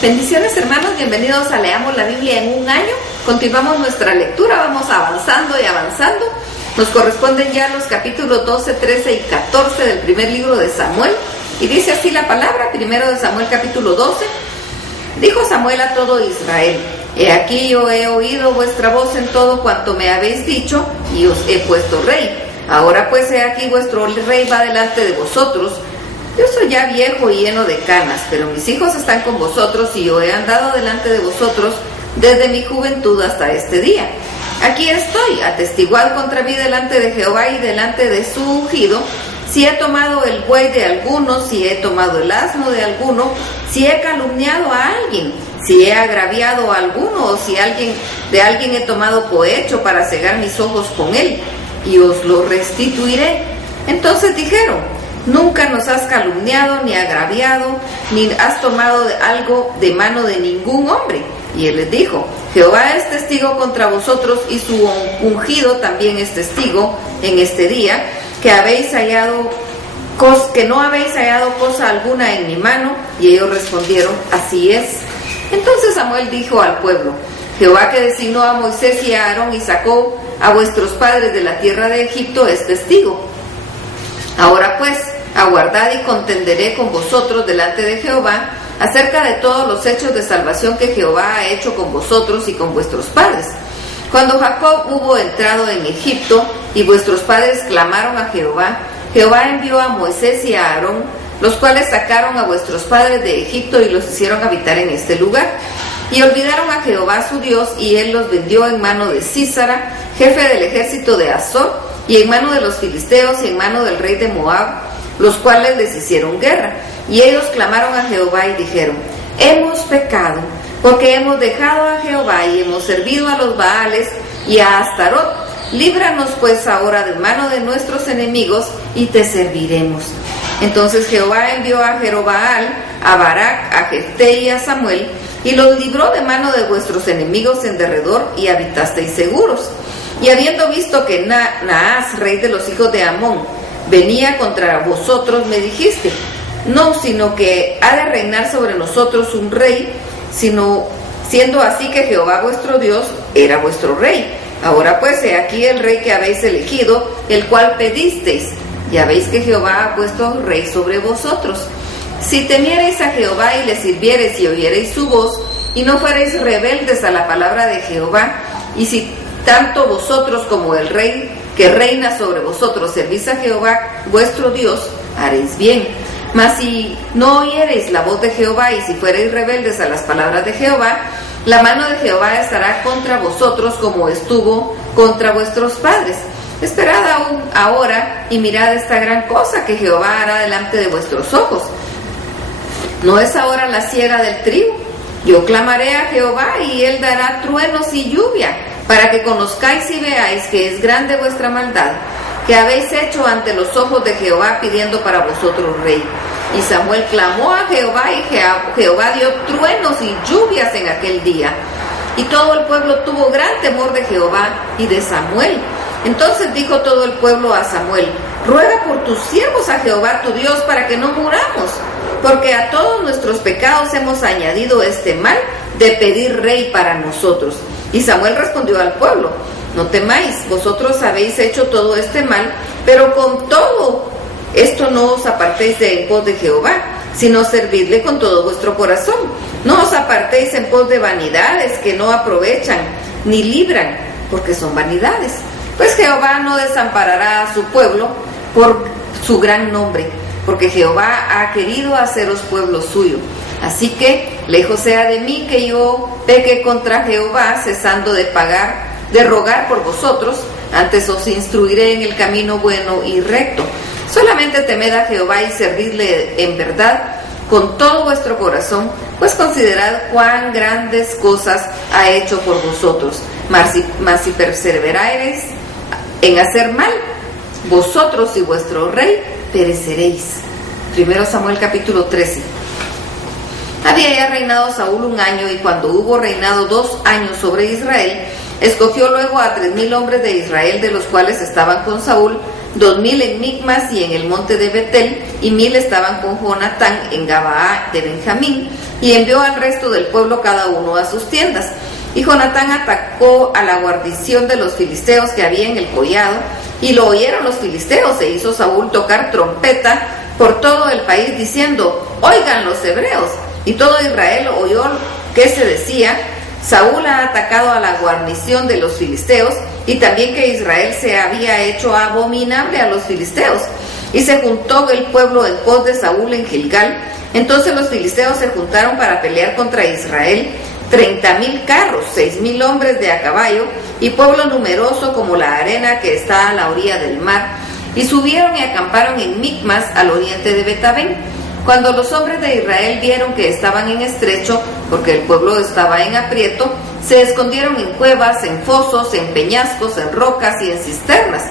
Bendiciones, hermanos, bienvenidos a Leamos la Biblia en un año. Continuamos nuestra lectura, vamos avanzando y avanzando. Nos corresponden ya los capítulos 12, 13 y 14 del primer libro de Samuel. Y dice así la palabra, primero de Samuel capítulo 12. Dijo Samuel a todo Israel: He aquí yo he oído vuestra voz en todo cuanto me habéis dicho, y os he puesto rey. Ahora pues he aquí vuestro rey va delante de vosotros. Yo soy ya viejo y lleno de canas, pero mis hijos están con vosotros y yo he andado delante de vosotros desde mi juventud hasta este día. Aquí estoy, atestiguad contra mí delante de Jehová y delante de su ungido, si he tomado el buey de alguno, si he tomado el asno de alguno, si he calumniado a alguien, si he agraviado a alguno, o si de alguien he tomado cohecho para cegar mis ojos con él, y os lo restituiré. Entonces dijeron: Nunca nos has calumniado, ni agraviado, ni has tomado algo de mano de ningún hombre. Y él les dijo: Jehová es testigo contra vosotros, y su ungido también es testigo en este día, que no habéis hallado cosa alguna en mi mano. Y ellos respondieron: Así es. Entonces Samuel dijo al pueblo: Jehová, que designó a Moisés y a Aarón y sacó a vuestros padres de la tierra de Egipto, es testigo. Ahora pues, aguardad y contenderé con vosotros delante de Jehová acerca de todos los hechos de salvación que Jehová ha hecho con vosotros y con vuestros padres. Cuando Jacob hubo entrado en Egipto y vuestros padres clamaron a Jehová, Jehová envió a Moisés y a Aarón, los cuales sacaron a vuestros padres de Egipto y los hicieron habitar en este lugar. Y olvidaron a Jehová su Dios, y él los vendió en mano de Sísara, jefe del ejército de Azor, y en mano de los filisteos y en mano del rey de Moab, los cuales les hicieron guerra. Y ellos clamaron a Jehová y dijeron: Hemos pecado, porque hemos dejado a Jehová y hemos servido a los Baales y a Astarot. Líbranos pues ahora de mano de nuestros enemigos y te serviremos. Entonces Jehová envió a Jerobaal, a Barak, a Jefté y a Samuel, y los libró de mano de vuestros enemigos en derredor, y habitasteis seguros. Y habiendo visto que Naas, rey de los hijos de Amón, venía contra vosotros, me dijiste: No, sino que ha de reinar sobre nosotros un rey, siendo así que Jehová vuestro Dios era vuestro rey. Ahora pues, he aquí el rey que habéis elegido, el cual pedisteis. Ya veis que Jehová ha puesto rey sobre vosotros. Si temiereis a Jehová y le sirviereis y oyereis su voz, y no fuereis rebeldes a la palabra de Jehová, y si tanto vosotros como el rey que reina sobre vosotros servís a Jehová vuestro Dios, haréis bien. Mas si no oyereis la voz de Jehová, y si fuereis rebeldes a las palabras de Jehová, la mano de Jehová estará contra vosotros como estuvo contra vuestros padres. Esperad aún ahora y mirad esta gran cosa que Jehová hará delante de vuestros ojos. ¿No es ahora la siega del trigo? Yo clamaré a Jehová y él dará truenos y lluvia, para que conozcáis y veáis que es grande vuestra maldad, que habéis hecho ante los ojos de Jehová, pidiendo para vosotros rey. Y Samuel clamó a Jehová, y Jehová dio truenos y lluvias en aquel día. Y todo el pueblo tuvo gran temor de Jehová y de Samuel. Entonces dijo todo el pueblo a Samuel: Ruega por tus siervos a Jehová tu Dios, para que no muramos, porque a todos nuestros pecados hemos añadido este mal de pedir rey para nosotros. Y Samuel respondió al pueblo: No temáis, vosotros habéis hecho todo este mal, pero con todo esto no os apartéis de en pos de Jehová, sino servidle con todo vuestro corazón. No os apartéis en pos de vanidades que no aprovechan ni libran, porque son vanidades. Pues Jehová no desamparará a su pueblo por su gran nombre, porque Jehová ha querido haceros pueblo suyo. Así que lejos sea de mí que yo peque contra Jehová, cesando de rogar por vosotros. Antes os instruiré en el camino bueno y recto. Solamente temed a Jehová y servidle en verdad con todo vuestro corazón, pues considerad cuán grandes cosas ha hecho por vosotros. Mas si perseverareis en hacer mal, vosotros y vuestro rey pereceréis. 1 Samuel capítulo 13. Había ya reinado Saúl 1 año, y cuando hubo reinado 2 años sobre Israel, escogió luego a 3,000 hombres de Israel, de los cuales estaban con Saúl 2,000 en Micmas y en el monte de Betel, y 1,000 estaban con Jonatán en Gabaa de Benjamín, y envió al resto del pueblo cada uno a sus tiendas. Y Jonatán atacó a la guarnición de los filisteos que había en el collado, y lo oyeron los filisteos, e hizo Saúl tocar trompeta por todo el país, diciendo: oigan los hebreos. Y todo Israel oyó que se decía: Saúl ha atacado a la guarnición de los filisteos, y también que Israel se había hecho abominable a los filisteos. Y se juntó el pueblo en pos de Saúl en Gilgal. Entonces los filisteos se juntaron para pelear contra Israel, 30,000 carros, 6,000 hombres de a caballo, y pueblo numeroso como la arena que está a la orilla del mar. Y subieron y acamparon en Micmas, al oriente de Betabén. Cuando los hombres de Israel vieron que estaban en estrecho, porque el pueblo estaba en aprieto, se escondieron en cuevas, en fosos, en peñascos, en rocas y en cisternas.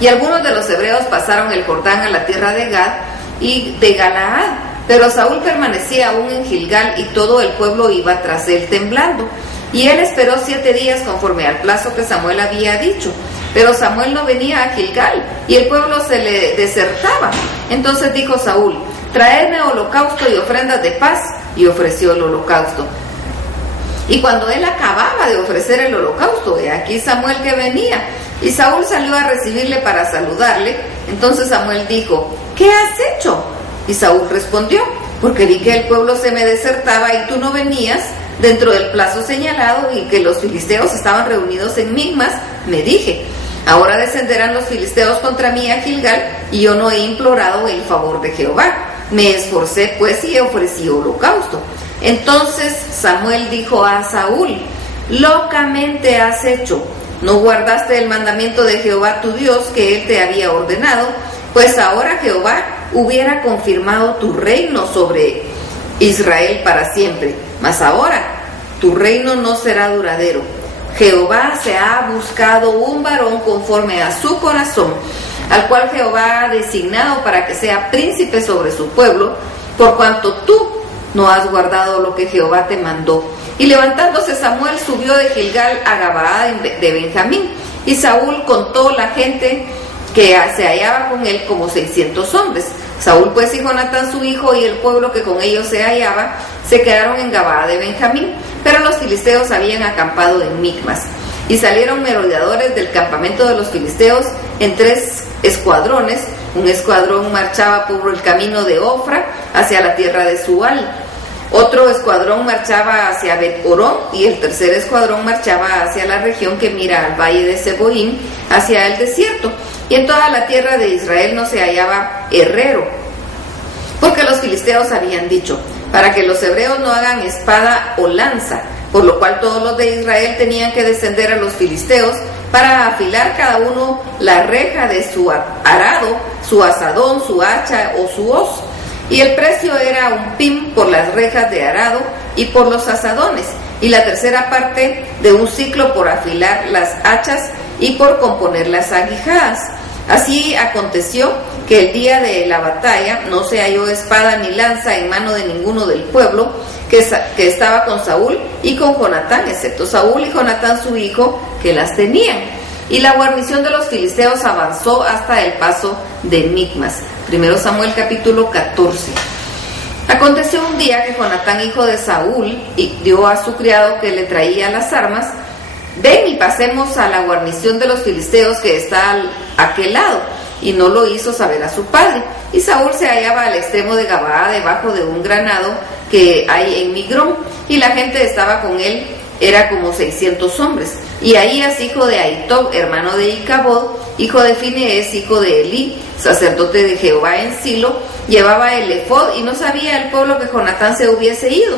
Y algunos de los hebreos pasaron el Jordán a la tierra de Gad y de Galaad, pero Saúl permanecía aún en Gilgal, y todo el pueblo iba tras él temblando. Y él esperó 7 días conforme al plazo que Samuel había dicho. Pero Samuel no venía a Gilgal, y el pueblo se le desertaba. Entonces dijo Saúl: traedme holocausto y ofrendas de paz. Y ofreció el holocausto. Y cuando él acababa de ofrecer el holocausto, he aquí Samuel que venía. Y Saúl salió a recibirle para saludarle. Entonces Samuel dijo: ¿qué has hecho? Y Saúl respondió: porque vi que el pueblo se me desertaba y tú no venías dentro del plazo señalado, y que los filisteos estaban reunidos en Micmas. Me dije: ahora descenderán los filisteos contra mí a Gilgal, y yo no he implorado el favor de Jehová. Me esforcé pues y ofrecí holocausto. Entonces Samuel dijo a Saúl: locamente has hecho. No guardaste el mandamiento de Jehová tu Dios que él te había ordenado, pues ahora Jehová hubiera confirmado tu reino sobre Israel para siempre. Mas ahora tu reino no será duradero. Jehová se ha buscado un varón conforme a su corazón, al cual Jehová ha designado para que sea príncipe sobre su pueblo, por cuanto tú no has guardado lo que Jehová te mandó. Y levantándose Samuel subió de Gilgal a Gabaa de Benjamín, y Saúl contó la gente que se hallaba con él como 600 hombres. Saúl pues y Jonatán su hijo y el pueblo que con ellos se hallaba se quedaron en Gabaa de Benjamín, pero los filisteos habían acampado en Micmas. Y salieron merodeadores del campamento de los filisteos en 3 escuadrones. Un escuadrón marchaba por el camino de Ofra hacia la tierra de Sual, otro escuadrón marchaba hacia Bet-Horón, y el tercer escuadrón marchaba hacia la región que mira al valle de Seboim, hacia el desierto. Y en toda la tierra de Israel no se hallaba herrero, porque los filisteos habían dicho: para que los hebreos no hagan espada o lanza, por lo cual todos los de Israel tenían que descender a los filisteos para afilar cada uno la reja de su arado, su azadón, su hacha o su hoz. Y el precio era 1 pim por las rejas de arado y por los azadones, y la tercera parte de 1 siclo por afilar las hachas y por componer las aguijadas. Así aconteció que el día de la batalla no se halló espada ni lanza en mano de ninguno del pueblo que estaba con Saúl y con Jonatán, excepto Saúl y Jonatán su hijo, que las tenían. Y la guarnición de los filisteos avanzó hasta el paso de Micmas. 1 Samuel capítulo 14. Aconteció un día que Jonatán, hijo de Saúl, dio a su criado que le traía las armas: ven y pasemos a la guarnición de los filisteos que está a aquel lado. Y no lo hizo saber a su padre. Y Saúl se hallaba al extremo de Gabaa, debajo de un granado que hay en Migrón, y la gente estaba con él, era como 600 hombres. Y Ahías, hijo de Ahitob, hermano de Icabod, hijo de Finees, hijo de Elí, sacerdote de Jehová en Silo, llevaba el efod, y no sabía el pueblo que Jonatán se hubiese ido.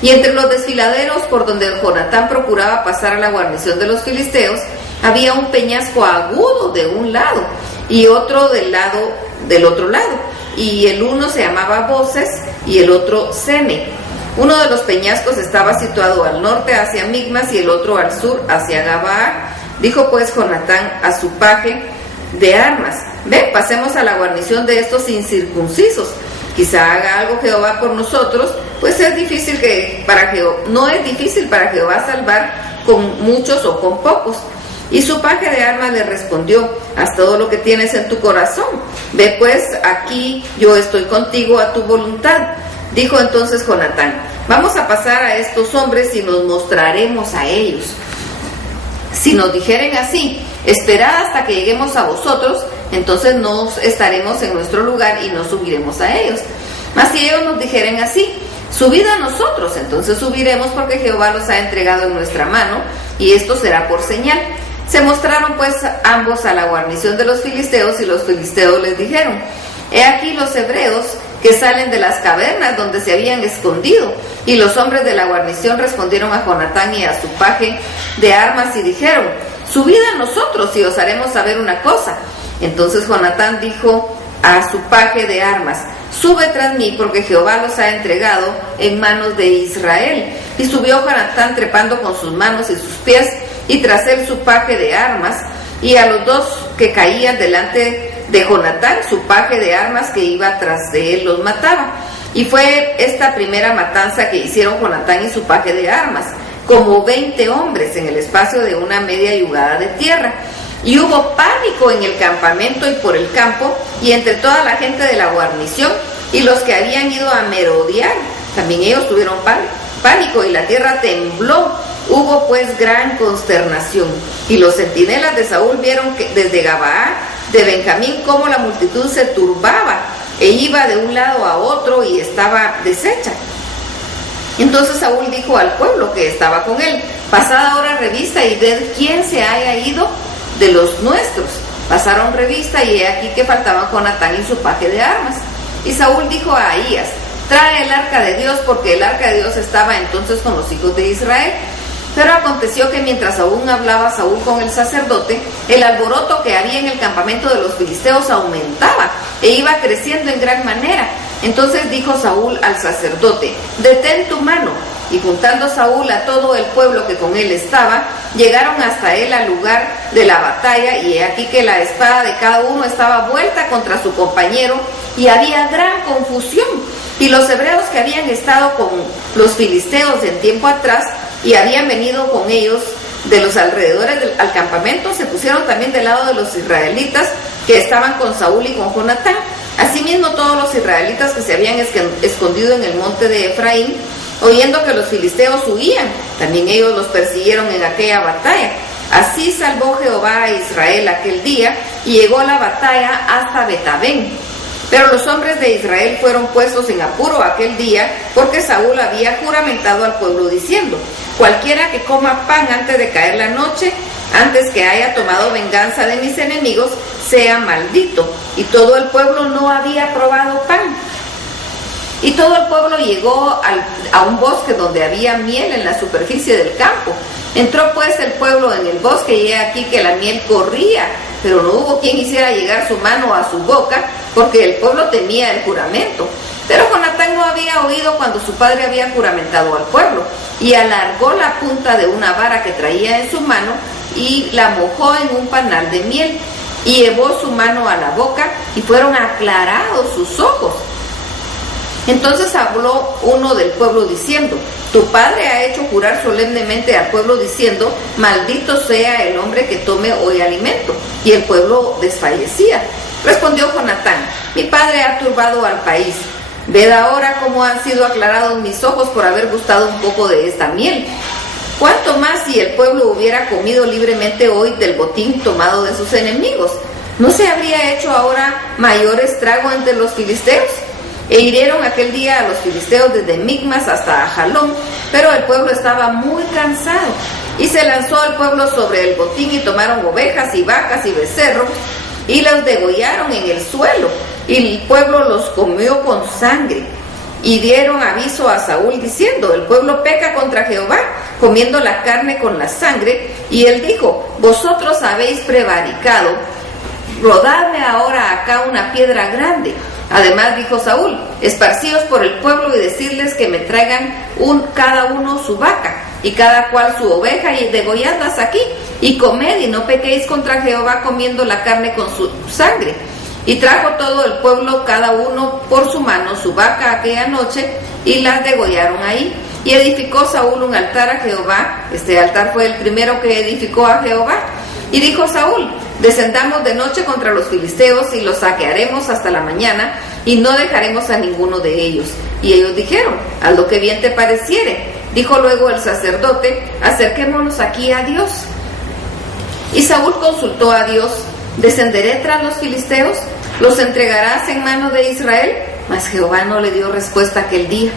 Y entre los desfiladeros por donde Jonatán procuraba pasar a la guarnición de los filisteos, había un peñasco agudo de un lado y otro del otro lado, y el uno se llamaba Boses y el otro Sene. Uno de los peñascos estaba situado al norte hacia Micmas y el otro al sur hacia Gabaa. Dijo pues Jonatán a su paje de armas: ven, pasemos a la guarnición de estos incircuncisos, quizá haga algo Jehová por nosotros, pues no es difícil para Jehová salvar con muchos o con pocos. Y su paje de armas le respondió: haz todo lo que tienes en tu corazón. Ve pues, aquí yo estoy contigo a tu voluntad. Dijo entonces Jonatán: vamos a pasar a estos hombres y nos mostraremos a ellos. Si nos dijeren así: esperad hasta que lleguemos a vosotros, entonces nos estaremos en nuestro lugar y no subiremos a ellos. Mas si ellos nos dijeren así: subid a nosotros, entonces subiremos, porque Jehová los ha entregado en nuestra mano, y esto será por señal. Se mostraron pues ambos a la guarnición de los filisteos, y los filisteos les dijeron: he aquí los hebreos que salen de las cavernas donde se habían escondido. Y los hombres de la guarnición respondieron a Jonatán y a su paje de armas y dijeron: subid a nosotros y os haremos saber una cosa. Entonces Jonatán dijo a su paje de armas: sube tras mí, porque Jehová los ha entregado en manos de Israel. Y subió Jonatán trepando con sus manos y sus pies, y tras él su paje de armas, y a los dos que caían delante de Jonatán, su paje de armas que iba tras de él los mataba. Y fue esta primera matanza que hicieron Jonatán y su paje de armas, como 20 hombres en el espacio de una media yugada de tierra. Y hubo pánico en el campamento y por el campo, y entre toda la gente de la guarnición, y los que habían ido a merodear, también ellos tuvieron pánico, y la tierra tembló. Hubo pues gran consternación. Y los centinelas de Saúl vieron que desde Gabaa de Benjamín cómo la multitud se turbaba, e iba de un lado a otro y estaba deshecha. Entonces Saúl dijo al pueblo que estaba con él: pasad ahora revista y ved quién se haya ido de los nuestros. Pasaron revista, y he aquí que faltaban Jonatán y su paje de armas. Y Saúl dijo a Ahías: trae el arca de Dios, porque el arca de Dios estaba entonces con los hijos de Israel. Pero aconteció que mientras aún hablaba Saúl con el sacerdote, el alboroto que había en el campamento de los filisteos aumentaba e iba creciendo en gran manera. Entonces dijo Saúl al sacerdote: detén tu mano. Y juntando Saúl a todo el pueblo que con él estaba, llegaron hasta él al lugar de la batalla, y he aquí que la espada de cada uno estaba vuelta contra su compañero, y había gran confusión. Y los hebreos que habían estado con los filisteos en tiempo atrás y habían venido con ellos de los alrededores al campamento, se pusieron también del lado de los israelitas que estaban con Saúl y con Jonatán. Asimismo todos los israelitas que se habían escondido en el monte de Efraín, oyendo que los filisteos huían, también ellos los persiguieron en aquella batalla. Así salvó Jehová a Israel aquel día, y llegó la batalla hasta Betabén. Pero los hombres de Israel fueron puestos en apuro aquel día, porque Saúl había juramentado al pueblo diciendo: cualquiera que coma pan antes de caer la noche, antes que haya tomado venganza de mis enemigos, sea maldito. Y todo el pueblo no había probado pan. Y todo el pueblo llegó a un bosque donde había miel en la superficie del campo. Entró pues el pueblo en el bosque, y he aquí que la miel corría, pero no hubo quien hiciera llegar su mano a su boca, porque el pueblo temía el juramento. Pero Jonatán no había oído cuando su padre había juramentado al pueblo, y alargó la punta de una vara que traía en su mano, y la mojó en un panal de miel, y llevó su mano a la boca, y fueron aclarados sus ojos. Entonces habló uno del pueblo diciendo: tu padre ha hecho jurar solemnemente al pueblo diciendo: maldito sea el hombre que tome hoy alimento. Y el pueblo desfallecía. Respondió Jonatán: mi padre ha turbado al país. Ved ahora cómo han sido aclarados mis ojos por haber gustado un poco de esta miel. ¿Cuánto más si el pueblo hubiera comido libremente hoy del botín tomado de sus enemigos? ¿No se habría hecho ahora mayor estrago entre los filisteos? E hirieron aquel día a los filisteos desde Micmas hasta Ajalón, pero el pueblo estaba muy cansado. Y se lanzó el pueblo sobre el botín, y tomaron ovejas y vacas y becerros, y los degollaron en el suelo, y el pueblo los comió con sangre. Y dieron aviso a Saúl diciendo: el pueblo peca contra Jehová, comiendo la carne con la sangre. Y él dijo: vosotros habéis prevaricado, rodadme ahora acá una piedra grande. Además dijo Saúl: esparcíos por el pueblo y decirles que me traigan cada uno su vaca, y cada cual su oveja, y degolladlas aquí, y comed, y no pequéis contra Jehová comiendo la carne con su sangre. Y trajo todo el pueblo, cada uno por su mano, su vaca aquella noche, y las degollaron ahí. Y edificó Saúl un altar a Jehová. Este altar fue el primero que edificó a Jehová. Y dijo Saúl: descendamos de noche contra los filisteos, y los saquearemos hasta la mañana, y no dejaremos a ninguno de ellos. Y ellos dijeron: haz lo que bien te pareciere. Dijo luego el sacerdote: acerquémonos aquí a Dios. Y Saúl consultó a Dios: ¿descenderé tras los filisteos? ¿Los entregarás en mano de Israel? Mas Jehová no le dio respuesta aquel día.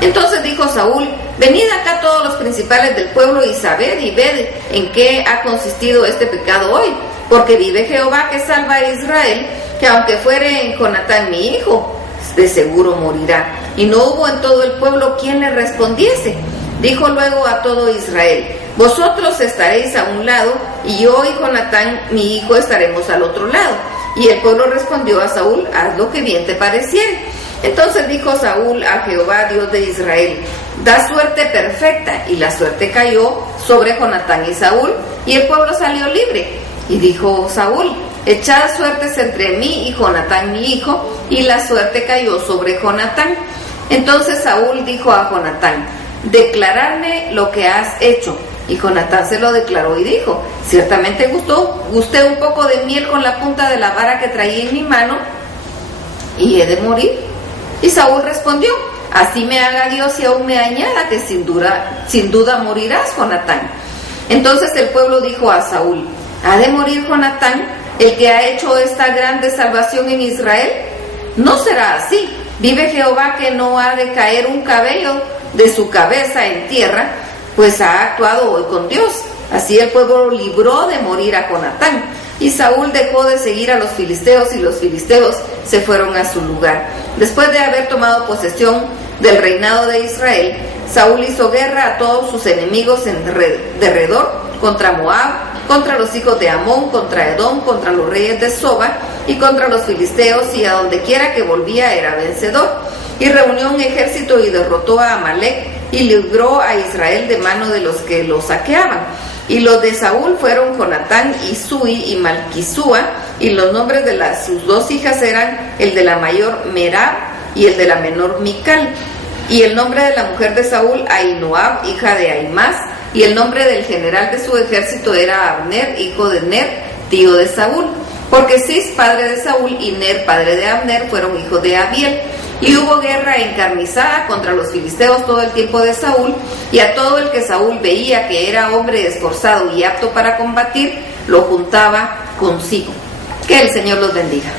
Entonces dijo Saúl: venid acá todos los principales del pueblo y sabed y ved en qué ha consistido este pecado hoy. Porque vive Jehová que salva a Israel, que aunque fuere en Jonatán mi hijo, de seguro morirá. Y no hubo en todo el pueblo quien le respondiese. Dijo luego a todo Israel: vosotros estaréis a un lado, y yo y Jonatán mi hijo estaremos al otro lado. Y el pueblo respondió a Saúl: haz lo que bien te pareciere. Entonces dijo Saúl a Jehová, Dios de Israel: da suerte perfecta. Y la suerte cayó sobre Jonatán y Saúl, y el pueblo salió libre. Y dijo Saúl: echad suertes entre mí y Jonatán mi hijo. Y la suerte cayó sobre Jonatán. Entonces Saúl dijo a Jonatán: declararme lo que has hecho. Y Jonatán se lo declaró y dijo: ciertamente gusté un poco de miel con la punta de la vara que traía en mi mano, y he de morir. Y Saúl respondió: así me haga Dios y aún me añada, que sin duda morirás, Jonatán. Entonces el pueblo dijo a Saúl: ¿ha de morir Jonatán, el que ha hecho esta grande salvación en Israel? No será así. Vive Jehová que no ha de caer un cabello de su cabeza en tierra, pues ha actuado hoy con Dios. Así el pueblo libró de morir a Jonatán. Y Saúl dejó de seguir a los filisteos, y los filisteos se fueron a su lugar. Después de haber tomado posesión del reinado de Israel, Saúl hizo guerra a todos sus enemigos en derredor, contra Moab, contra los hijos de Amón, contra Edom, contra los reyes de Soba y contra los filisteos, y a donde quiera que volvía era vencedor. Y reunió un ejército y derrotó a Amalec y libró a Israel de mano de los que lo saqueaban. Y los de Saúl fueron Jonatán y Sui y Malquisúa, y los nombres de sus dos hijas eran el de la mayor Merab y el de la menor Mical. Y el nombre de la mujer de Saúl, Ahinoab, hija de Ahimaaz, y el nombre del general de su ejército era Abner, hijo de Ner, tío de Saúl. Porque Cis, padre de Saúl, y Ner, padre de Abner, fueron hijos de Abiel. Y hubo guerra encarnizada contra los filisteos todo el tiempo de Saúl, y a todo el que Saúl veía que era hombre esforzado y apto para combatir, lo juntaba consigo. Que el Señor los bendiga.